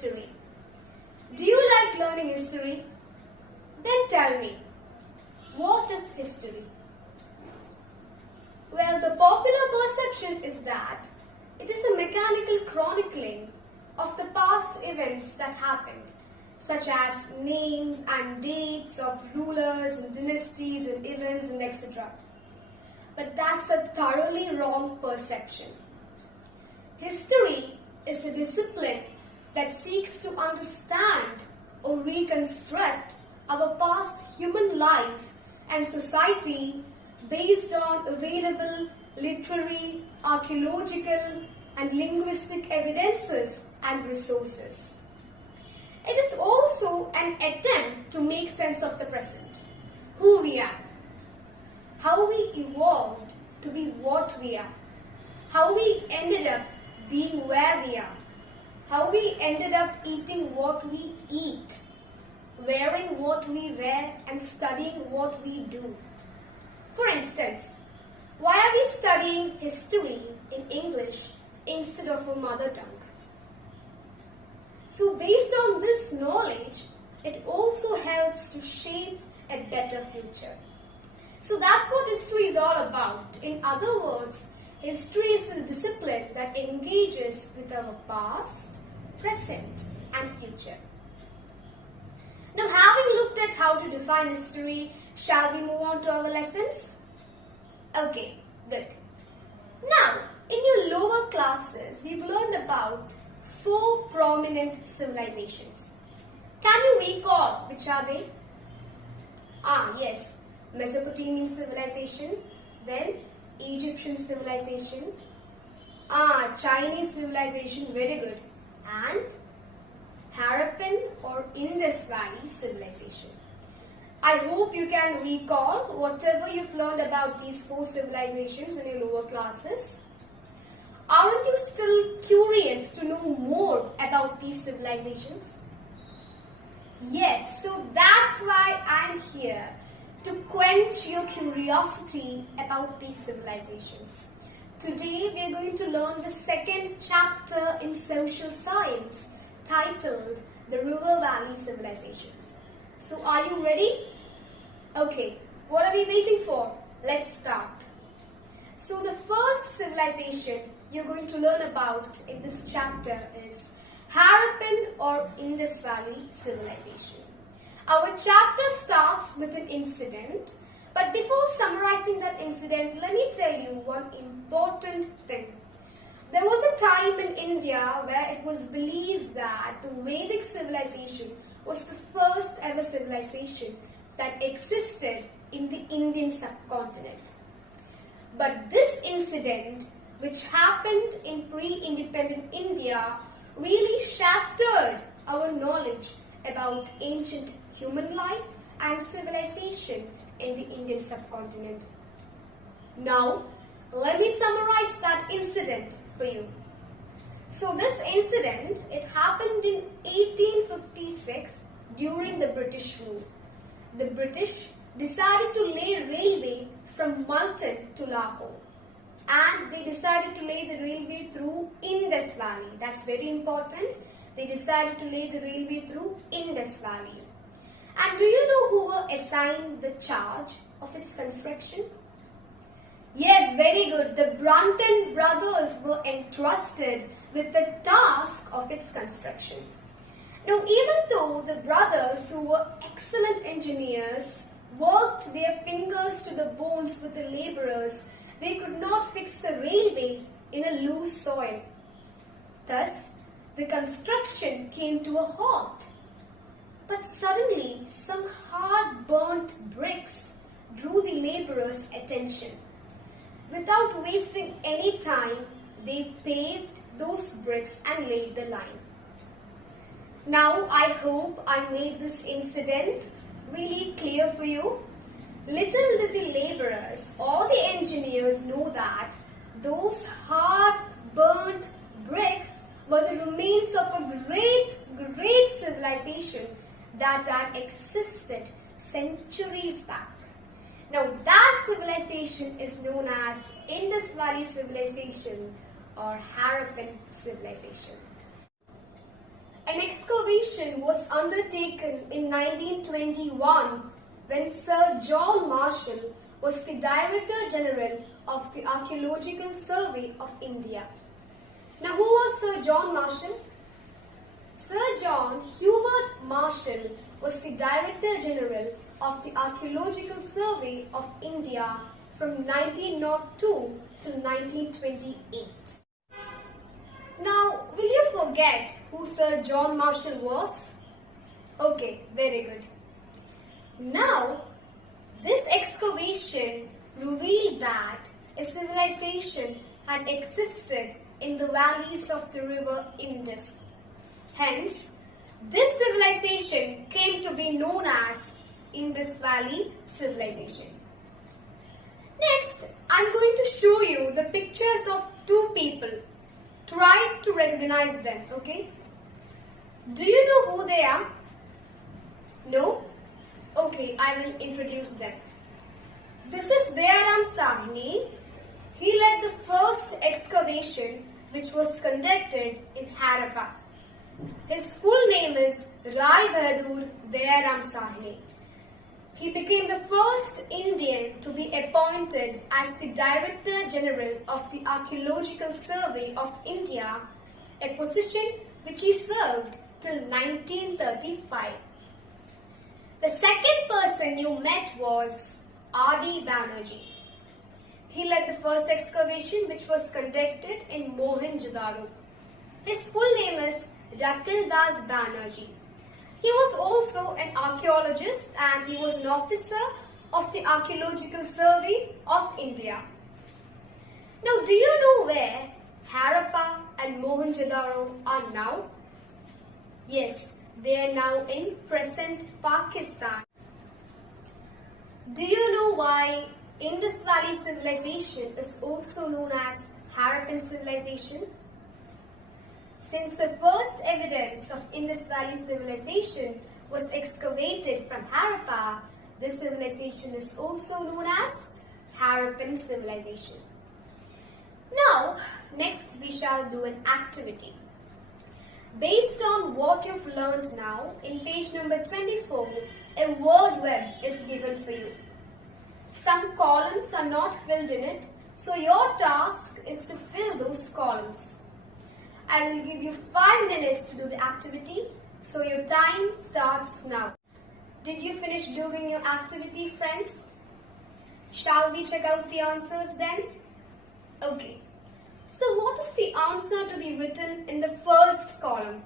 history. Do you like learning history? Then tell me, what is history? Well, the popular perception is that it is a mechanical chronicling of the past events that happened, such as names and dates of rulers and dynasties and events and etc. But that's a thoroughly wrong perception. History is a discipline that seeks to understand or reconstruct our past human life and society based on available literary, archaeological, and linguistic evidences and resources. It is also an attempt to make sense of the present, who we are, how we evolved to be what we are, how we ended up being where we are, how we ended up eating what we eat, wearing what we wear, and studying what we do. For instance, why are we studying history in English instead of our mother tongue? So based on this knowledge, it also helps to shape a better future. So that's what history is all about. In other words, history is a discipline that engages with our past, present, and future. Now, having looked at how to define history, shall we move on to our lessons? Okay, good. Now, in your lower classes, you've learned about 4 prominent civilizations. Can you recall which are they? Yes, Mesopotamian civilization, then Egyptian civilization, Chinese civilization, very good, and Harappan or Indus Valley civilization. I hope you can recall whatever you've learned about these 4 civilizations in your lower classes. Aren't you still curious to know more about these civilizations? Yes, so that's why I'm here, to quench your curiosity about these civilizations. Today we are going to learn the 2nd chapter in social science, titled The River Valley Civilizations. So are you ready? Okay, what are we waiting for? Let's start. So the first civilization you're going to learn about in this chapter is Harappan or Indus Valley civilization. Our chapter starts with an incident, but before summarizing that incident, let me tell you one important thing. There was a time in India where it was believed that the Vedic civilization was the first ever civilization that existed in the Indian subcontinent. But this incident, which happened in pre-independent India, really shattered our knowledge about ancient human life and civilization in the Indian subcontinent. Now, let me summarize that incident for you. So this incident, it happened in 1856 during the British rule. The British decided to lay railway from Multan to Lahore, and they decided to lay the railway through Indus Valley. That's very important. They decided to lay the railway through Indus Valley. And do you know who were assigned the charge of its construction? Yes, very good. The Brunton brothers were entrusted with the task of its construction. Now, even though the brothers, who were excellent engineers, worked their fingers to the bones with the laborers, they could not fix the railway in a loose soil. Thus, the construction came to a halt. But suddenly, some hard-burnt bricks drew the laborers' attention. Without wasting any time, they paved those bricks and laid the line. Now, I hope I made this incident really clear for you. Little did the laborers or the engineers know that those hard-burnt bricks were the remains of a great civilization that had existed centuries back. Now that civilization is known as Indus Valley Civilization or Harappan Civilization. And next excavation was undertaken in 1921 when Sir John Marshall was the Director General of the Archaeological Survey of India. Now, who was Sir John Marshall? Sir John Hubert Marshall was the Director General of the Archaeological Survey of India from 1902 to 1928. Now, will you forget who Sir John Marshall was? Okay, very good. Now, this excavation revealed that a civilization had existed in the valleys of the river Indus. Hence, this civilization came to be known as Indus Valley Civilization. Next, I'm going to show you the pictures of two people. Try to recognize them, okay? Do you know who they are? No? Okay, I will introduce them. This is Dayaram Sahni. He led the first excavation which was conducted in Harappa. His full name is Rai Bahadur Dayaram Sahni. He became the first Indian to be appointed as the Director General of the Archaeological Survey of India, a position which he served till 1935. The second person you met was R.D. Banerjee. He led the first excavation which was conducted in Mohenjo-daro. His full name is Rakil Das Banerjee. He was also an archaeologist and he was an officer of the Archaeological Survey of India. Now, do you know where Harappa and Mohenjo-daro are now? Yes, they are now in present Pakistan. Do you know why Indus Valley Civilization is also known as Harappan Civilization? Since the first evidence of Indus Valley Civilization was excavated from Harappa, this civilization is also known as Harappan Civilization. Now, next we shall do an activity. Based on what you've learned now, in page number 24, a word web is given for you. Some columns are not filled in it, so your task is to fill those columns. I will give you 5 minutes to do the activity, so your time starts now. Did you finish doing your activity, friends? Shall we check out the answers then? Okay. So what is the answer to be written in the first column?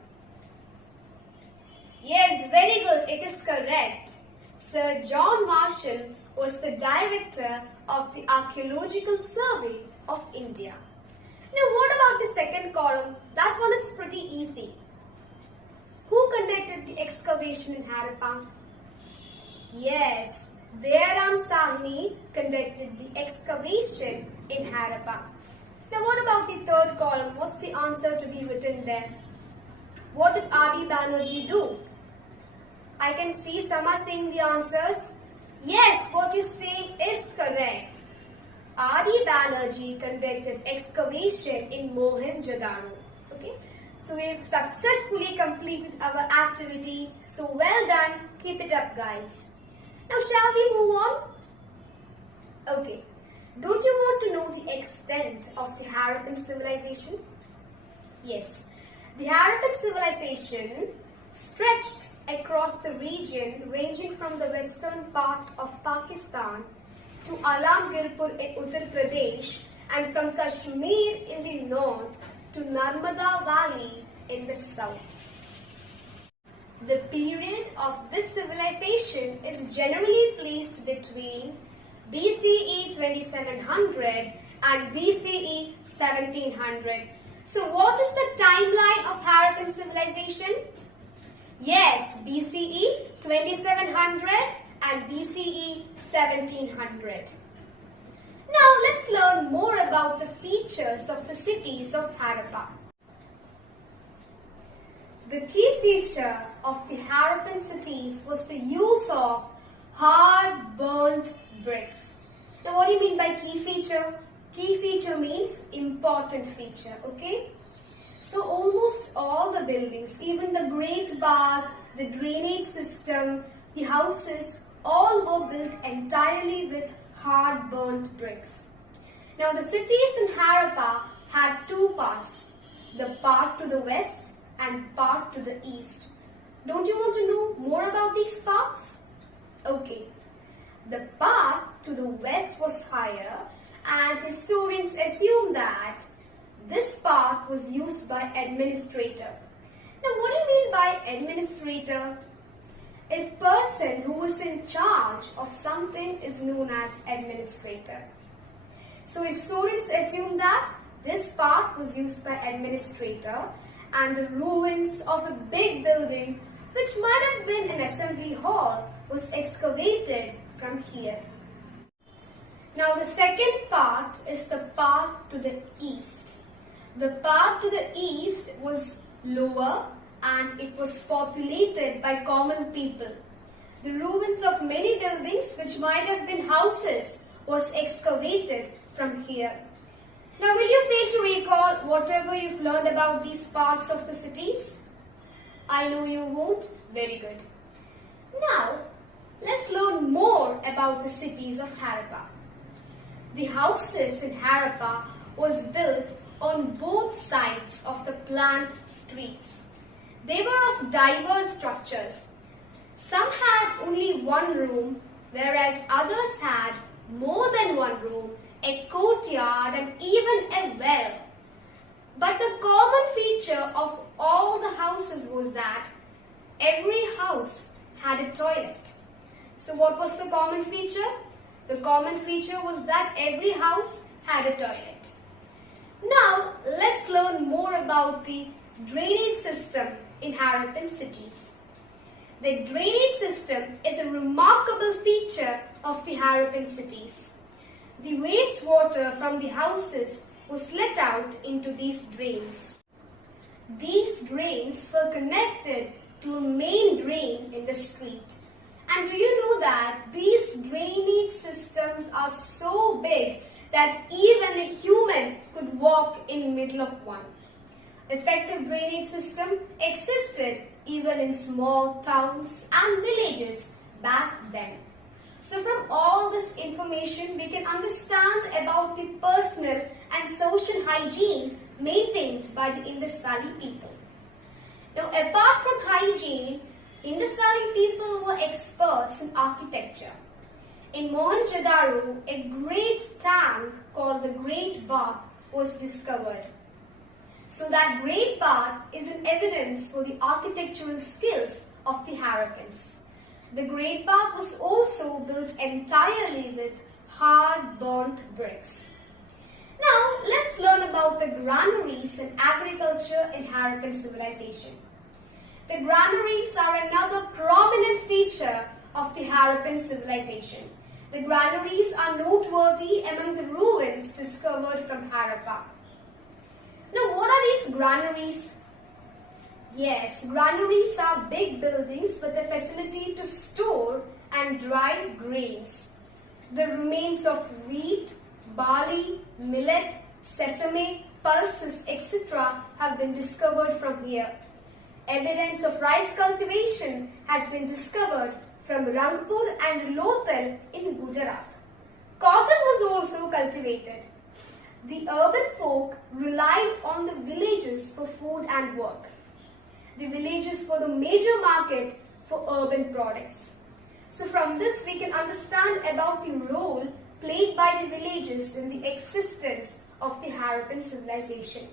Yes, very good. It is correct. Sir John Marshall was the Director of the Archaeological Survey of India. Now, what about the second column? That one is pretty easy. Who conducted the excavation in Harappa? Yes, Dayaram Sahni conducted the excavation in Harappa. Now, what about the third column? What's the answer to be written there? What did R.D. Banerjee do? I can see some are saying the answers. Yes, what you say is correct. R.D. Banerjee conducted excavation in Mohenjo-daro. Okay, so we've successfully completed our activity. So well done. Keep it up, guys. Now, shall we move on? Okay. Don't you want to know the extent of the Harappan civilization? Yes. The Harappan civilization stretched across the region ranging from the western part of Pakistan to Alamgirpur in Uttar Pradesh and from Kashmir in the north to Narmada Valley in the south. The period of this civilization is generally placed between BCE 2700 and BCE 1700. So what is the timeline of Harappan civilization? Yes, BCE 2700 and BCE 1700. Now let's learn more about the features of the cities of Harappa. The key feature of the Harappan cities was the use of hard burnt bricks. Now what do you mean by key feature? Key feature means important feature, okay? So almost all the buildings, even the great bath, the drainage system, the houses, all were built entirely with hard burnt bricks. Now the cities in Harappa had two parts, the part to the west and part to the east. Don't you want to know more about these parts? Okay. The part to the west was higher, and historians assume that this part was used by administrator. Now what do you mean by administrator? A person who is in charge of something is known as administrator. So historians assume that this part was used by administrator, and the ruins of a big building which might have been an assembly hall was excavated from here. Now the second part is the part to the east. The part to the east was lower and it was populated by common people. The ruins of many buildings which might have been houses was excavated from here. Now will you fail to recall whatever you've learned about these parts of the cities? I know you won't. Very good. Now let's learn more about the cities of Harappa. The houses in Harappa was built on both sides of the planned streets. They were of diverse structures. Some had only one room, whereas others had more than one room, a courtyard and even a well. But the common feature of all the houses was that every house had a toilet. So what was the common feature? The common feature was that every house had a toilet. Now let's learn more about the drainage system in Harappan cities. The drainage system is a remarkable feature of the Harappan cities. The wastewater from the houses was let out into these drains. These drains were connected to a main drain in the street. And do you know that these drainage systems are so big that even a human could walk in the middle of one? Effective drainage system existed even in small towns and villages back then. So from all this information, we can understand about the personal and social hygiene maintained by the Indus Valley people. Now, apart from hygiene, Indus Valley people were experts in architecture. In Mohenjo-daro, a great tank called the Great Bath was discovered. So that Great Bath is an evidence for the architectural skills of the Harappans. The Great Bath was also built entirely with hard burnt bricks. Now let's learn about the granaries and agriculture in Harappan civilization. The granaries are another prominent feature of the Harappan civilization. The granaries are noteworthy among the ruins discovered from Harappa. Now what are these granaries? Yes, granaries are big buildings with the facility to store and dry grains. The remains of wheat, barley, millet, sesame, pulses, etc. have been discovered from here. Evidence of rice cultivation has been discovered from Rangpur and Lothal in Gujarat. Cotton was also cultivated. The urban folk relied on the villages for food and work. The villages were the major market for urban products. So from this we can understand about the role played by the villages in the existence of the Harappan civilization.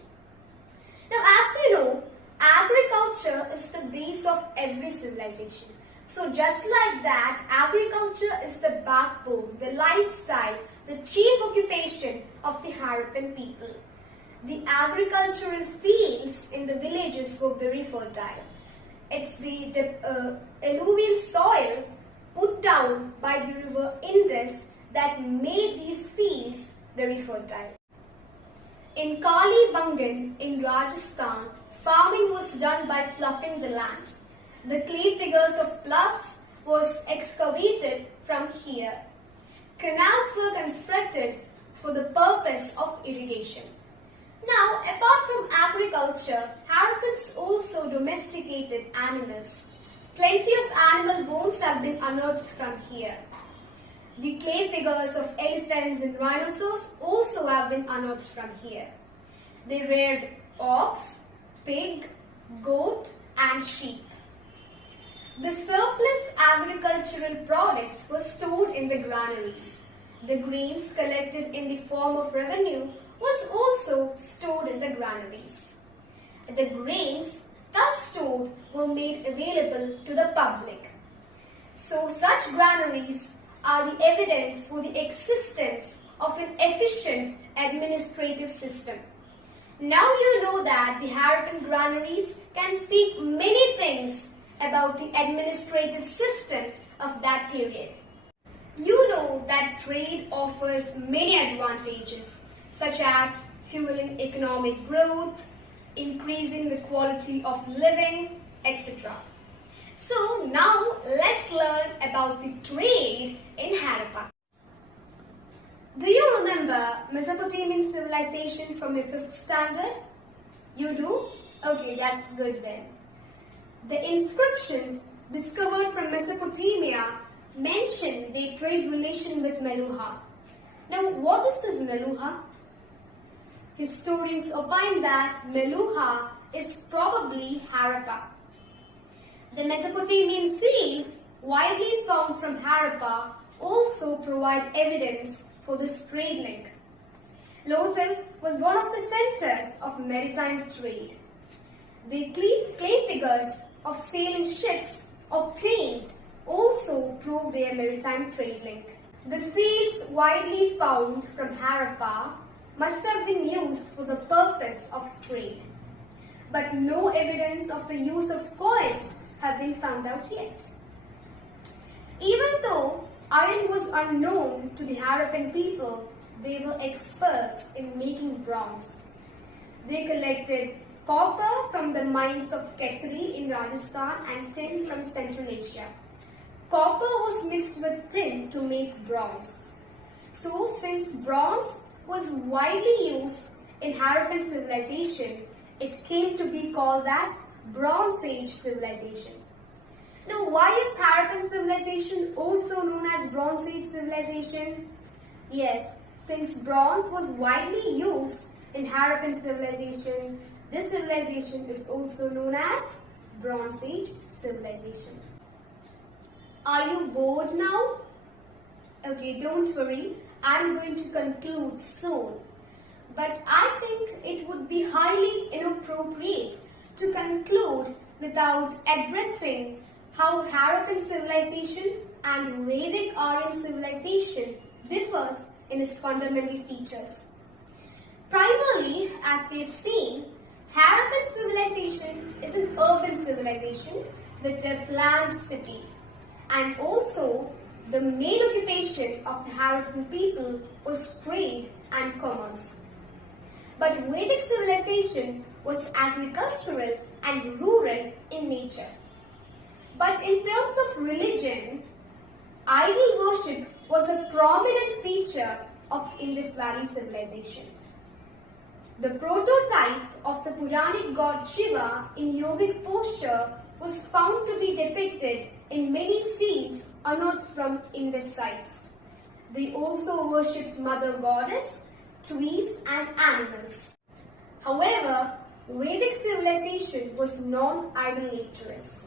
Now as we know, agriculture is the base of every civilization. So just like that, agriculture is the backbone, the lifestyle, the chief occupation of the Harappan people. The agricultural fields in the villages were very fertile. It's the alluvial soil put down by the river Indus that made these fields very fertile. In Kalibangan in Rajasthan, farming was done by ploughing the land. The clay figures of ploughs was excavated from here. Canals were constructed for the purpose of irrigation. Now, apart from agriculture, Harappans also domesticated animals. Plenty of animal bones have been unearthed from here. The clay figures of elephants and rhinoceros also have been unearthed from here. They reared ox, pig, goat and sheep. The surplus agricultural products were stored in the granaries. The grains collected in the form of revenue was also stored in the granaries. The grains thus stored were made available to the public. So such granaries are the evidence for the existence of an efficient administrative system. Now you know that the Harappan granaries can speak many things about the administrative system of that period. You know that trade offers many advantages such as fueling economic growth, increasing the quality of living, etc. So now let's learn about the trade in Harappa. Do you remember Mesopotamian civilization from your 5th standard? You do? Okay, that's good then. The inscriptions discovered from Mesopotamia mention their trade relation with Meluha. Now, what is this Meluha? Historians opine that Meluha is probably Harappa. The Mesopotamian seals widely found from Harappa also provide evidence for this trade link. Lothal was one of the centers of maritime trade. The clay figures of sailing ships obtained also prove their maritime trade link. The seals widely found from Harappa must have been used for the purpose of trade. But no evidence of the use of coins have been found out yet. Even though iron was unknown to the Harappan people, they were experts in making bronze. They collected copper from the mines of Khetri in Rajasthan and tin from Central Asia. Copper was mixed with tin to make bronze. So, since bronze was widely used in Harappan civilization, it came to be called as Bronze Age civilization. Now, why is Harappan civilization also known as Bronze Age civilization? Yes, since bronze was widely used in Harappan civilization, this civilization is also known as Bronze Age civilization. Are you bored now? Okay, don't worry. I'm going to conclude soon. But I think it would be highly inappropriate to conclude without addressing how Harappan civilization and Vedic Aryan civilization differs in its fundamental features. Primarily, as we have seen, Harappan civilization is an urban civilization with a planned city. And also, the main occupation of the Harappan people was trade and commerce. But Vedic civilization was agricultural and rural in nature. But in terms of religion, idol worship was a prominent feature of Indus Valley civilization. The prototype of the Puranic god Shiva in yogic posture was found to be depicted in many scenes unearthed from Indus sites. They also worshipped Mother Goddess, trees and animals. However, Vedic civilization was non-idolatrous.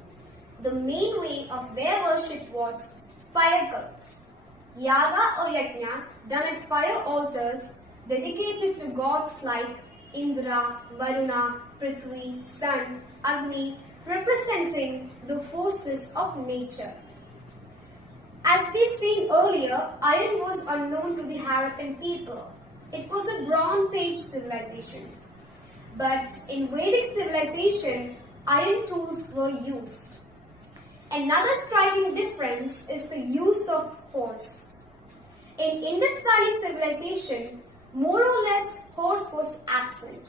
The main way of their worship was fire cult. Yaga or yajna done at fire altars dedicated to gods like Indra, Varuna, Prithvi, Sun, Agni, representing the forces of nature. As we've seen earlier, iron was unknown to the Harappan people. It was a Bronze Age civilization. But in Vedic civilization, iron tools were used. Another striking difference is the use of horse. In Indus Valley civilization, more or less horse was absent.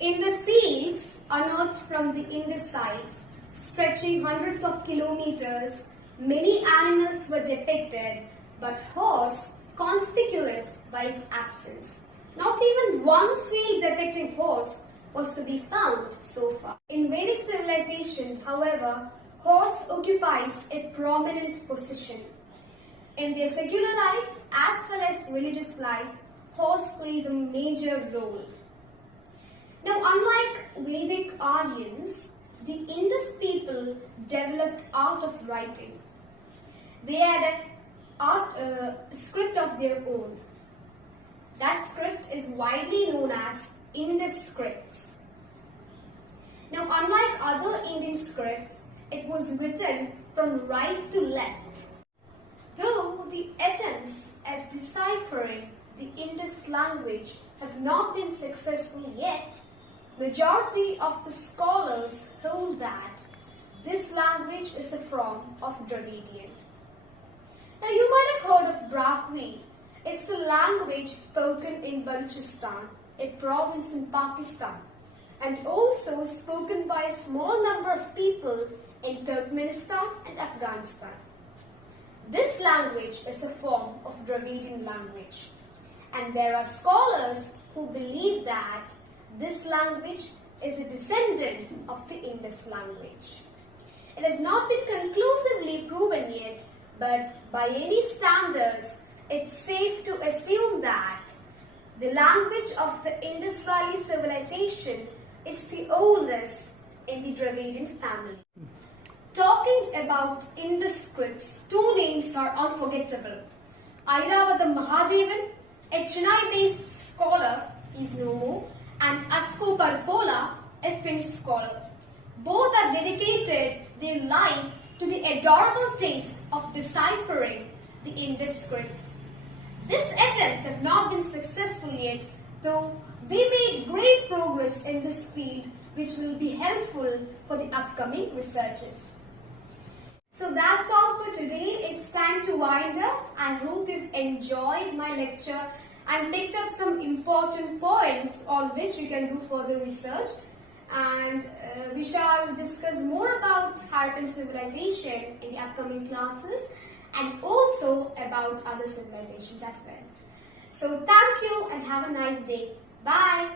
In the seals unearthed from the Indus sites, stretching hundreds of kilometers, many animals were depicted, but horse conspicuous by its absence. Not even one seal depicting horse was to be found so far. In Vedic civilization, however, horse occupies a prominent position. In their secular life as well as religious life, horse plays a major role. Now, unlike Vedic Aryans, the Indus people developed art of writing. They had a script of their own. That script is widely known as Indus scripts. Now, unlike other Indian scripts, it was written from right to left. Though the attempts at deciphering the Indus language have not been successful yet, majority of the scholars hold that this language is a form of Dravidian. Now, you might have heard of Brahmi. It's a language spoken in Balochistan, a province in Pakistan, and also spoken by a small number of people in Turkmenistan and Afghanistan. This language is a form of Dravidian language, and there are scholars who believe that this language is a descendant of the Indus language. It has not been conclusively proven yet, but by any standards, it's safe to assume that the language of the Indus Valley civilization is the oldest in the Dravidian family. Talking about Indus scripts, two names are unforgettable. Airavata Mahadevan, a Chennai-based scholar, is no more, and Asko Karpola, a Finnish scholar. Both have dedicated their life to the adorable taste of deciphering the Indus script. This attempt has not been successful yet, though they made great progress in this field, which will be helpful for the upcoming researches. So that's all for today. It's time to wind up. I hope you've enjoyed my lecture and picked up some important points on which you can do further research. And we shall discuss more about Harappan civilization in the upcoming classes and also about other civilizations as well. So thank you and have a nice day. Bye.